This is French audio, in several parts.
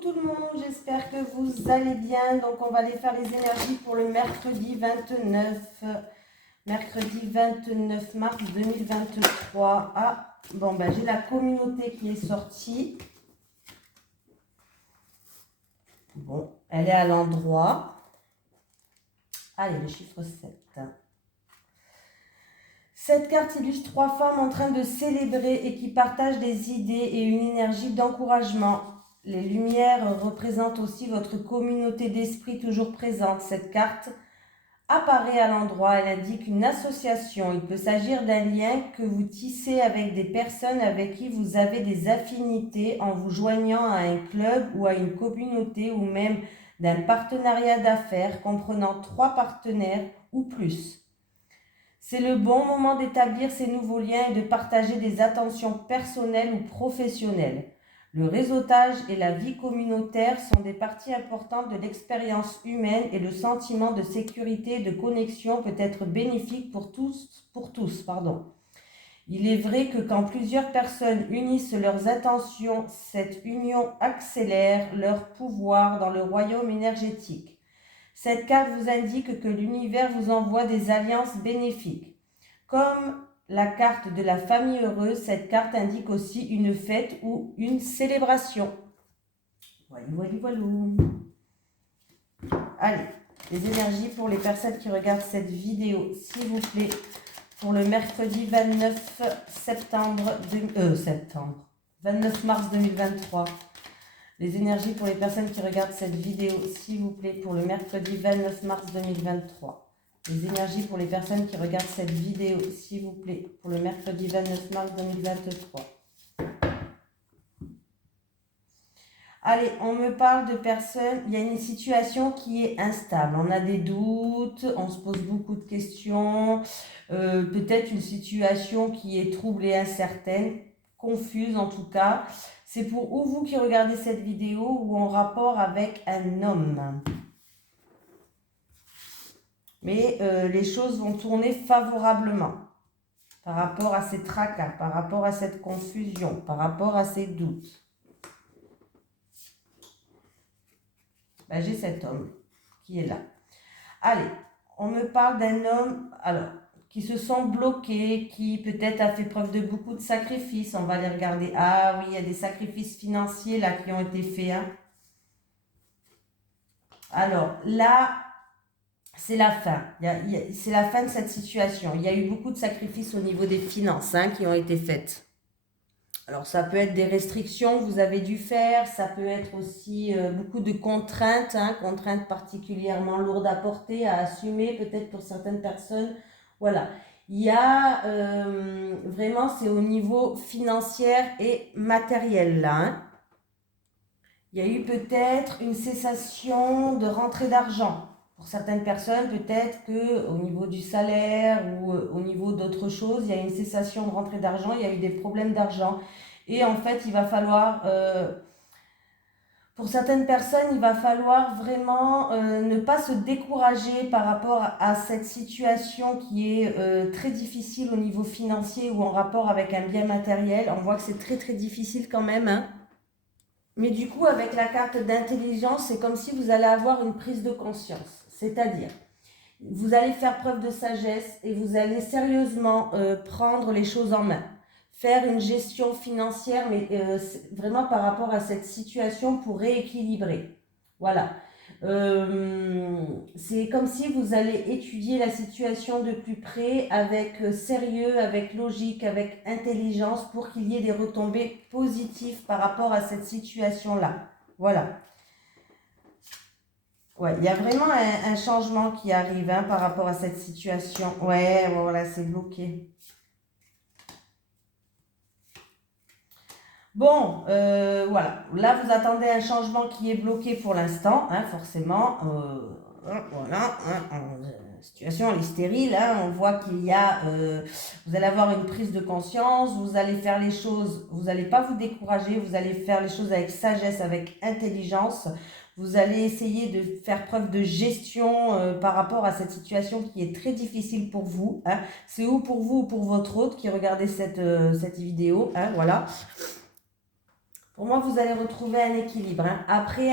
tout le monde, j'espère que vous allez bien. Donc on va aller faire les énergies pour le mercredi 29 mars 2023. Ah, bon ben j'ai la communauté qui est sortie. Bon, elle est à l'endroit. Allez, le chiffre 7. Cette carte illustre 3 femmes en train de célébrer et qui partagent des idées et une énergie d'encouragement. Les lumières représentent aussi votre communauté d'esprit toujours présente. Cette carte apparaît à l'endroit, elle indique une association. Il peut s'agir d'un lien que vous tissez avec des personnes avec qui vous avez des affinités en vous joignant à un club ou à une communauté ou même d'un partenariat d'affaires comprenant 3 partenaires ou plus. C'est le bon moment d'établir ces nouveaux liens et de partager des attentions personnelles ou professionnelles. Le réseautage et la vie communautaire sont des parties importantes de l'expérience humaine et le sentiment de sécurité et de connexion peut être bénéfique pour tous. Il est vrai que quand plusieurs personnes unissent leurs attentions, cette union accélère leur pouvoir dans le royaume énergétique. Cette carte vous indique que l'univers vous envoie des alliances bénéfiques. Comme la carte de la famille heureuse, cette carte indique aussi une fête ou une célébration. Voilà. Allez, les énergies pour les personnes qui regardent cette vidéo, s'il vous plaît, pour le mercredi 29 mars 2023. Les énergies pour les personnes qui regardent cette vidéo, s'il vous plaît, pour le mercredi 29 mars 2023. Les énergies pour les personnes qui regardent cette vidéo, s'il vous plaît, pour le mercredi 29 mars 2023. Allez, on me parle de personnes, il y a une situation qui est instable. On a des doutes, on se pose beaucoup de questions, peut-être une situation qui est trouble et incertaine, confuse en tout cas. C'est pour ou vous qui regardez cette vidéo ou en rapport avec un homme. Mais les choses vont tourner favorablement par rapport à ces tracas, par rapport à cette confusion, par rapport à ces doutes. Ben, j'ai cet homme qui est là. Allez, on me parle d'un homme qui se sent bloqué, qui peut-être a fait preuve de beaucoup de sacrifices. On va les regarder. Ah oui, il y a des sacrifices financiers là qui ont été faits. Hein. Alors là, c'est la fin. C'est la fin de cette situation. Il y a eu beaucoup de sacrifices au niveau des finances qui ont été faites. Alors ça peut être des restrictions que vous avez dû faire, ça peut être aussi beaucoup de contraintes, contraintes particulièrement lourdes à porter, à assumer peut-être pour certaines personnes. Voilà, il y a vraiment, c'est au niveau financier et matériel là. Il y a eu peut-être une cessation de rentrée d'argent. Pour certaines personnes, peut-être qu'au niveau du salaire ou au niveau d'autres choses, il y a une cessation de rentrée d'argent, il y a eu des problèmes d'argent. Et en fait, il va falloir, pour certaines personnes, il va falloir vraiment ne pas se décourager par rapport à cette situation qui est très difficile au niveau financier ou en rapport avec un bien matériel. On voit que c'est très très difficile quand même. Hein. Mais du coup, avec la carte d'intelligence, c'est comme si vous allez avoir une prise de conscience. C'est-à-dire, vous allez faire preuve de sagesse et vous allez sérieusement prendre les choses en main. Faire une gestion financière, mais vraiment par rapport à cette situation pour rééquilibrer. Voilà. C'est comme si vous allez étudier la situation de plus près avec sérieux, avec logique, avec intelligence pour qu'il y ait des retombées positives par rapport à cette situation-là. Voilà. Ouais, il y a vraiment un changement qui arrive par rapport à cette situation. Ouais, voilà, c'est bloqué. Bon, voilà. Là, vous attendez un changement qui est bloqué pour l'instant, forcément. Voilà, situation elle est stérile. On voit qu'il y a, vous allez avoir une prise de conscience, vous allez faire les choses, vous n'allez pas vous décourager, vous allez faire les choses avec sagesse, avec intelligence. Vous allez essayer de faire preuve de gestion par rapport à cette situation qui est très difficile pour vous. C'est ou pour vous ou pour votre hôte qui regardez cette vidéo. Voilà. Pour moi, vous allez retrouver un équilibre. Hein. Après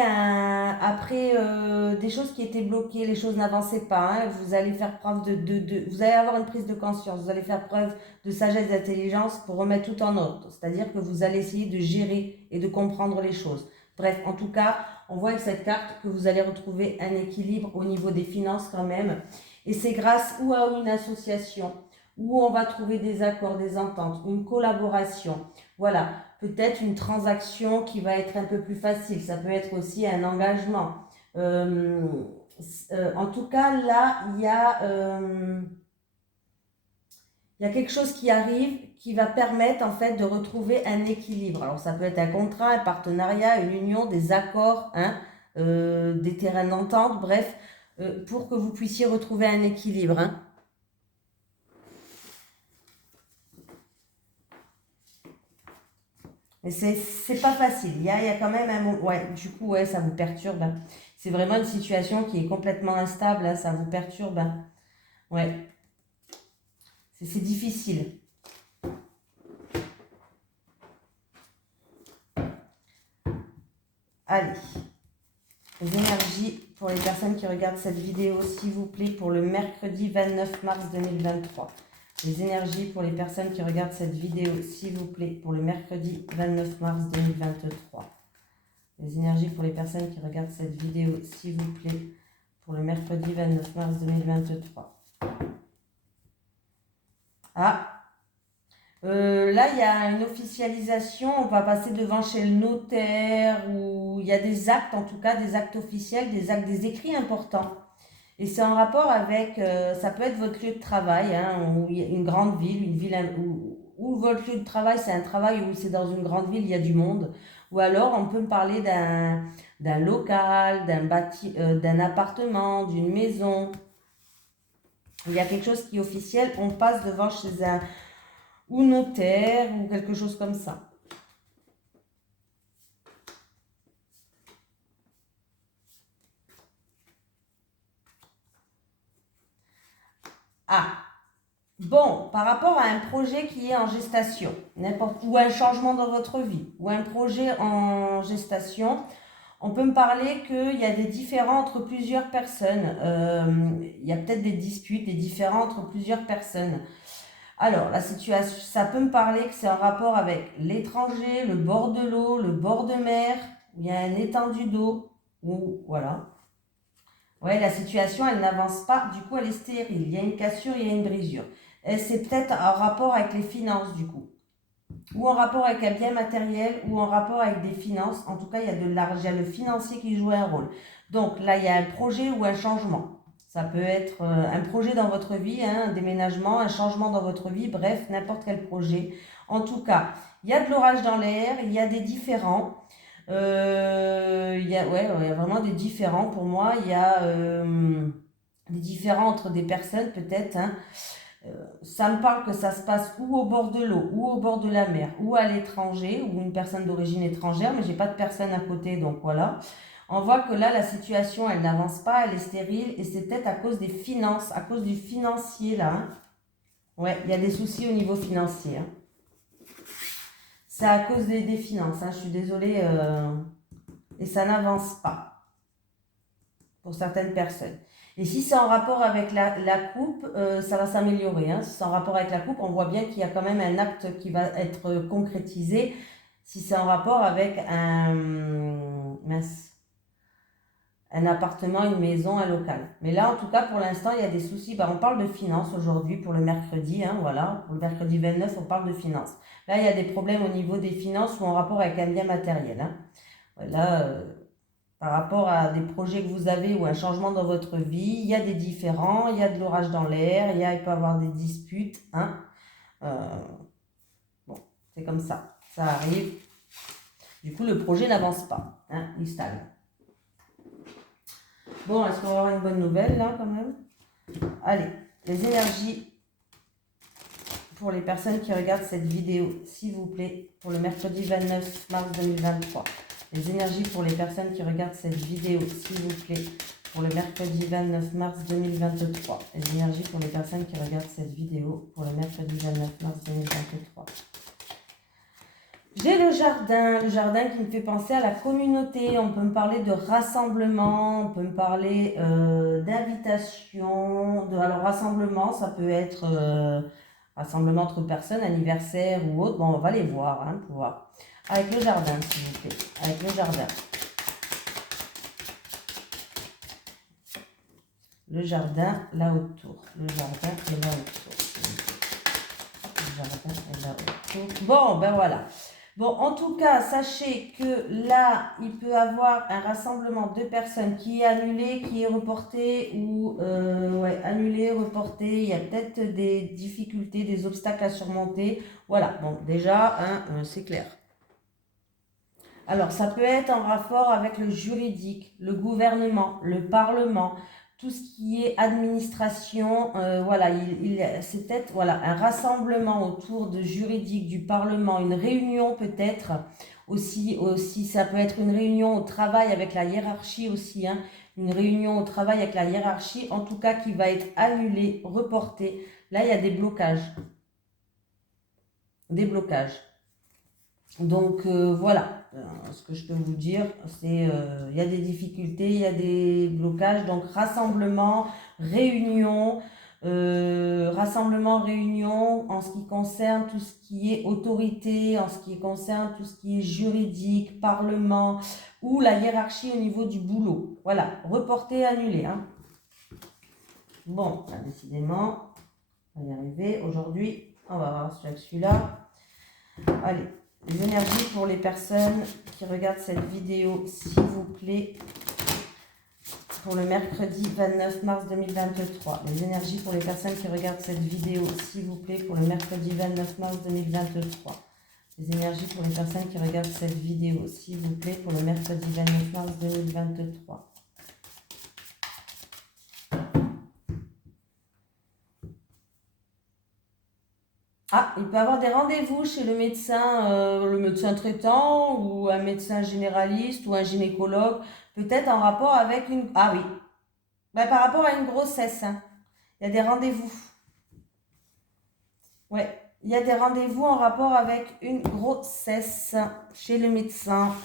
des choses qui étaient bloquées, les choses n'avançaient pas. Hein. Vous allez faire preuve vous allez avoir une prise de conscience. Vous allez faire preuve de sagesse, d'intelligence pour remettre tout en ordre. C'est-à-dire que vous allez essayer de gérer et de comprendre les choses. Bref, en tout cas, on voit avec cette carte que vous allez retrouver un équilibre au niveau des finances quand même. Et c'est grâce ou à une association, où on va trouver des accords, des ententes, une collaboration. Voilà, peut-être une transaction qui va être un peu plus facile. Ça peut être aussi un engagement. En tout cas, là, il y a quelque chose qui arrive qui va permettre en fait de retrouver un équilibre. Alors ça peut être un contrat, un partenariat, une union, des accords, hein, des terrains d'entente, bref, pour que vous puissiez retrouver un équilibre. Hein. Mais c'est pas facile. Il y a quand même un moment. Ouais, du coup, ouais, ça vous perturbe. Hein. C'est vraiment une situation qui est complètement instable. Hein, ça vous perturbe. Hein. Ouais. C'est difficile. Allez. Les énergies pour les personnes qui regardent cette vidéo, s'il vous plaît, pour le mercredi 29 mars 2023. Les énergies pour les personnes qui regardent cette vidéo, s'il vous plaît, pour le mercredi 29 mars 2023. Les énergies pour les personnes qui regardent cette vidéo, s'il vous plaît, pour le mercredi 29 mars 2023. Ah, là, il y a une officialisation, on va passer devant chez le notaire, ou il y a des actes, en tout cas, des actes officiels, des actes, des écrits importants. Et c'est en rapport avec, ça peut être votre lieu de travail, hein, ou une grande ville, une ville où votre lieu de travail, c'est un travail où c'est dans une grande ville, il y a du monde. Ou alors, on peut me parler d'un local, d'un appartement, d'une maison. Il y a quelque chose qui est officiel, on passe devant chez un ou notaire ou quelque chose comme ça. Ah, bon, par rapport à un projet qui est en gestation, ou un changement dans votre vie, ou un projet en gestation, on peut me parler qu'il y a des différends entre plusieurs personnes. Il y a peut-être des disputes, des différends entre plusieurs personnes. Alors, la situation, ça peut me parler que c'est en rapport avec l'étranger, le bord de l'eau, le bord de mer, il y a un étendu d'eau, ou voilà. Ouais, la situation, elle n'avance pas, du coup, elle est stérile. Il y a une cassure, il y a une brisure. Et c'est peut-être en rapport avec les finances, du coup. Ou en rapport avec un bien matériel, ou en rapport avec des finances. En tout cas, il y a de l'argent, il y a le financier qui joue un rôle. Donc là, il y a un projet ou un changement. Ça peut être un projet dans votre vie, hein, un déménagement, un changement dans votre vie, bref, n'importe quel projet. En tout cas, il y a de l'orage dans l'air, il y a des différends. Il y a vraiment des différends pour moi. Il y a des différends entre des personnes peut-être. Hein. Ça me parle que ça se passe ou au bord de l'eau, ou au bord de la mer, ou à l'étranger, ou une personne d'origine étrangère, mais j'ai pas de personne à côté, donc voilà. On voit que là, la situation, elle n'avance pas, elle est stérile, et c'est peut-être à cause des finances, à cause du financier, là. Hein. Ouais, il y a des soucis au niveau financier. Hein. C'est à cause des finances, hein, je suis désolée, et ça n'avance pas pour certaines personnes. Et si c'est en rapport avec la coupe, ça va s'améliorer. Hein. Si c'est en rapport avec la coupe, on voit bien qu'il y a quand même un acte qui va être concrétisé. Si c'est en rapport avec un appartement, une maison, un local. Mais là, en tout cas, pour l'instant, il y a des soucis. Bah, on parle de finances aujourd'hui pour le mercredi. Hein, voilà, pour le mercredi 29, on parle de finances. Là, il y a des problèmes au niveau des finances ou en rapport avec un bien matériel. Hein. Là, par rapport à des projets que vous avez ou un changement dans votre vie, il y a des différends, il y a de l'orage dans l'air, il peut y avoir des disputes. Hein. Bon, c'est comme ça. Ça arrive. Du coup, le projet n'avance pas. Hein, il stagne. Bon, est-ce qu'on va avoir une bonne nouvelle là quand même? Allez, les énergies pour les personnes qui regardent cette vidéo, s'il vous plaît, pour le mercredi 29 mars 2023. Les énergies pour les personnes qui regardent cette vidéo, s'il vous plaît, pour le mercredi 29 mars 2023. Les énergies pour les personnes qui regardent cette vidéo, pour le mercredi 29 mars 2023. J'ai le jardin qui me fait penser à la communauté. On peut me parler de rassemblement, on peut me parler d'invitation. Alors, rassemblement, ça peut être rassemblement entre personnes, anniversaire ou autre. Bon, on va les voir, hein, pour voir. Avec le jardin, s'il vous plaît. Avec le jardin. Le jardin, là autour. Le jardin est là autour. Le jardin est là autour. Bon, ben voilà. Bon, en tout cas, sachez que là, il peut y avoir un rassemblement de personnes qui est annulé, qui est reporté ou ouais, annulé, reporté. Il y a peut-être des difficultés, des obstacles à surmonter. Voilà, bon, déjà, hein, c'est clair. Alors, ça peut être en rapport avec le juridique, le gouvernement, le parlement, tout ce qui est administration. Voilà, c'est peut-être voilà, un rassemblement autour de juridique, du parlement, une réunion peut-être. Aussi, ça peut être une réunion au travail avec la hiérarchie aussi. Hein, une réunion au travail avec la hiérarchie, en tout cas qui va être annulée, reportée. Là, il y a des blocages. Des blocages. Donc voilà, ce que je peux vous dire, c'est il y a des difficultés, il y a des blocages, donc rassemblement, réunion en ce qui concerne tout ce qui est autorité, en ce qui concerne tout ce qui est juridique, parlement ou la hiérarchie au niveau du boulot. Voilà, reporté, annulé. Hein. Bon, décidément, on va y arriver. Aujourd'hui, on va voir celui-là. Allez. Les énergies pour les personnes qui regardent cette vidéo, s'il vous plaît, pour le mercredi 29 mars 2023. Les énergies pour les personnes qui regardent cette vidéo, s'il vous plaît, pour le mercredi 29 mars 2023. Les énergies pour les personnes qui regardent cette vidéo, s'il vous plaît, pour le mercredi 29 mars 2023. Ah, il peut y avoir des rendez-vous chez le médecin traitant ou un médecin généraliste ou un gynécologue, peut-être en rapport avec une... Ah oui, ben, par rapport à une grossesse. Hein. Il y a des rendez-vous. Ouais, il y a des rendez-vous en rapport avec une grossesse chez le médecin.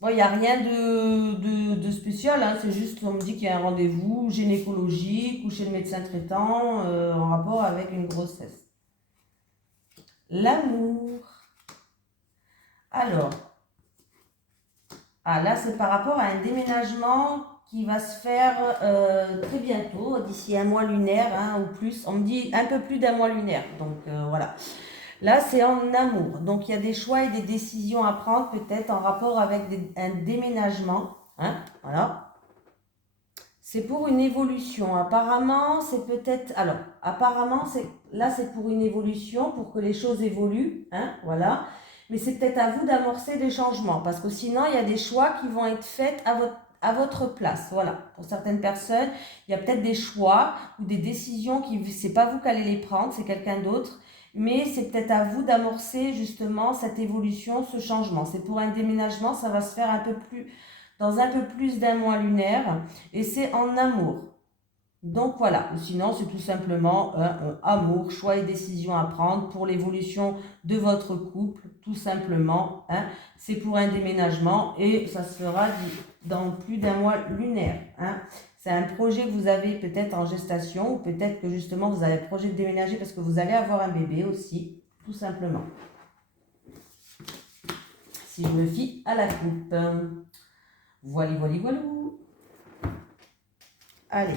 Bon, il n'y a rien de spécial, hein, c'est juste on me dit qu'il y a un rendez-vous gynécologique ou chez le médecin traitant en rapport avec une grossesse. L'amour. Alors, là c'est par rapport à un déménagement qui va se faire très bientôt, d'ici un mois lunaire hein, ou plus. On me dit un peu plus d'un mois lunaire, donc voilà. Là, c'est en amour. Donc, il y a des choix et des décisions à prendre, peut-être en rapport avec un déménagement. Hein, voilà. C'est pour une évolution. Apparemment, c'est peut-être... Alors, apparemment, là, c'est pour une évolution, pour que les choses évoluent. Hein, voilà. Mais c'est peut-être à vous d'amorcer des changements. Parce que sinon, il y a des choix qui vont être faits à votre place. Voilà. Pour certaines personnes, il y a peut-être des choix ou des décisions qui... C'est pas vous qui allez les prendre, c'est quelqu'un d'autre. Mais c'est peut-être à vous d'amorcer justement cette évolution, ce changement. C'est pour un déménagement, ça va se faire dans un peu plus d'un mois lunaire et c'est en amour. Donc voilà, sinon c'est tout simplement un amour, choix et décision à prendre pour l'évolution de votre couple, tout simplement. Hein. C'est pour un déménagement et ça se fera dans plus d'un mois lunaire. Hein. C'est un projet que vous avez peut-être en gestation ou peut-être que justement vous avez le projet de déménager parce que vous allez avoir un bébé aussi, tout simplement. Si je me fie à la coupe. Voilà. Allez.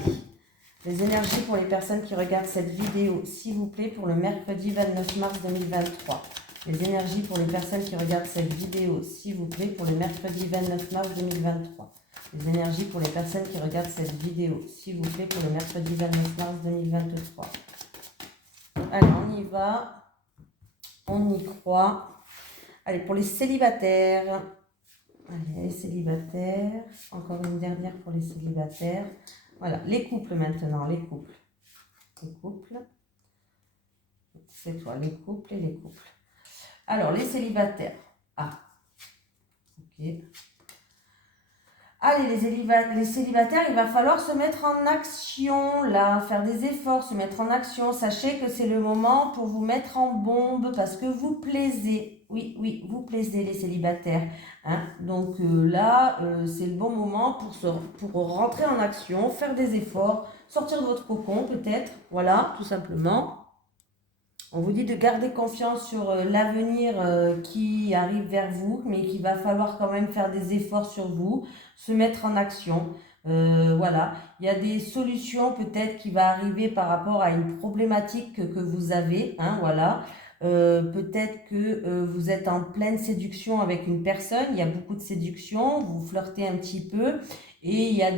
Les énergies pour les personnes qui regardent cette vidéo, s'il vous plaît, pour le mercredi 29 mars 2023. Les énergies pour les personnes qui regardent cette vidéo, s'il vous plaît, pour le mercredi 29 mars 2023. Les énergies pour les personnes qui regardent cette vidéo, s'il vous plaît, pour le mercredi 29 mars 2023. Allez, on y va. On y croit. Allez, pour les célibataires. Allez, les célibataires. Encore une dernière pour les célibataires. Voilà, les couples maintenant, les couples. Les couples. C'est toi, les couples et les couples. Alors, les célibataires. Ah, ok. Allez, les célibataires, il va falloir se mettre en action, là, faire des efforts, se mettre en action. Sachez que c'est le moment pour vous mettre en bombe parce que vous plaisez. Oui, oui, vous plaisez les célibataires. Hein. Donc là, c'est le bon moment pour rentrer en action, faire des efforts, sortir de votre cocon peut-être. Voilà, tout simplement. On vous dit de garder confiance sur l'avenir qui arrive vers vous, mais qu'il va falloir quand même faire des efforts sur vous, se mettre en action. Voilà, il y a des solutions peut-être qui va arriver par rapport à une problématique que vous avez. Hein, voilà. Peut-être que vous êtes en pleine séduction avec une personne, il y a beaucoup de séduction, vous flirtez un petit peu et il y a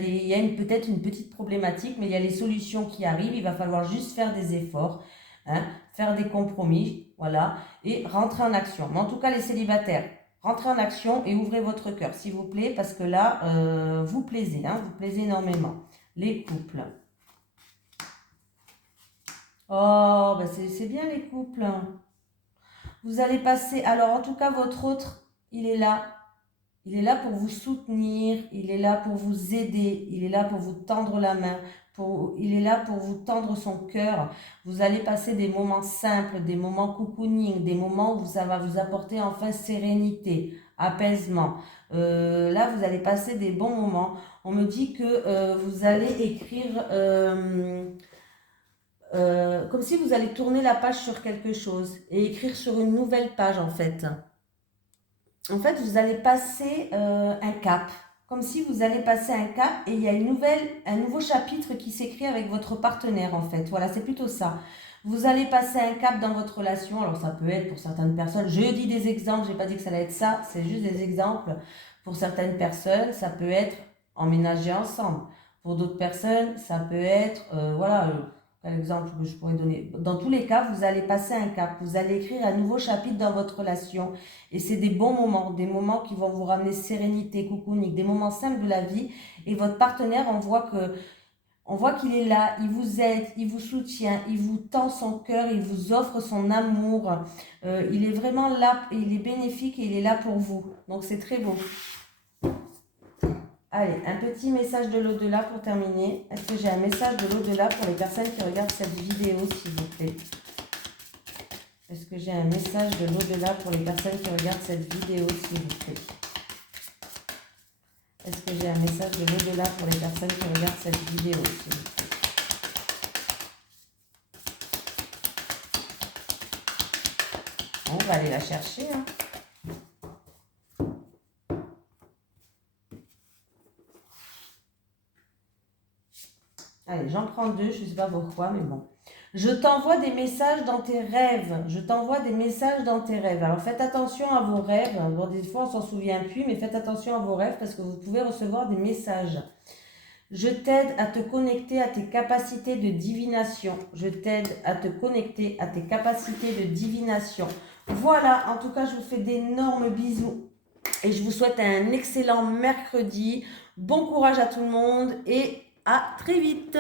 peut-être une petite problématique, mais il y a les solutions qui arrivent, il va falloir juste faire des efforts. Hein, faire des compromis, voilà, et rentrer en action. Mais en tout cas, les célibataires, rentrez en action et ouvrez votre cœur, s'il vous plaît, parce que là, vous plaisez, hein, vous plaisez énormément. Les couples. Oh, ben c'est bien les couples. Vous allez passer, alors en tout cas, votre autre, il est là. Il est là pour vous soutenir, il est là pour vous aider, il est là pour vous tendre la main, il est là pour vous tendre son cœur. Vous allez passer des moments simples, des moments cocooning, des moments où ça va vous apporter enfin sérénité, apaisement. Là, vous allez passer des bons moments. On me dit que vous allez écrire comme si vous allez tourner la page sur quelque chose et écrire sur une nouvelle page en fait. En fait, vous allez passer un cap. Comme si vous allez passer un cap et il y a un nouveau chapitre qui s'écrit avec votre partenaire en fait. Voilà, c'est plutôt ça. Vous allez passer un cap dans votre relation. Alors ça peut être pour certaines personnes, je dis des exemples, je n'ai pas dit que ça allait être ça, c'est juste des exemples. Pour certaines personnes, ça peut être emménager ensemble. Pour d'autres personnes, ça peut être, voilà, quel exemple que je pourrais donner. Dans tous les cas, vous allez passer un cap. Vous allez écrire un nouveau chapitre dans votre relation. Et c'est des bons moments, des moments qui vont vous ramener sérénité, cocooning, des moments simples de la vie. Et votre partenaire, on voit qu'il est là, il vous aide, il vous soutient, il vous tend son cœur, il vous offre son amour. Il est vraiment là, il est bénéfique et il est là pour vous. Donc c'est très beau. Allez, un petit message de l'au-delà pour terminer. Est-ce que j'ai un message de l'au-delà pour les personnes qui regardent cette vidéo, s'il vous plaît? Est-ce que j'ai un message de l'au-delà pour les personnes qui regardent cette vidéo, s'il vous plaît? Est-ce que j'ai un message de l'au-delà pour les personnes qui regardent cette vidéo, s'il vous plaît? Bon, on va aller la chercher, hein. Allez, j'en prends deux, je ne sais pas pourquoi, mais bon. Je t'envoie des messages dans tes rêves. Je t'envoie des messages dans tes rêves. Alors faites attention à vos rêves. Bon, des fois, on s'en souvient plus, mais faites attention à vos rêves parce que vous pouvez recevoir des messages. Je t'aide à te connecter à tes capacités de divination. Je t'aide à te connecter à tes capacités de divination. Voilà, en tout cas, je vous fais d'énormes bisous. Et je vous souhaite un excellent mercredi. Bon courage à tout le monde et à très vite.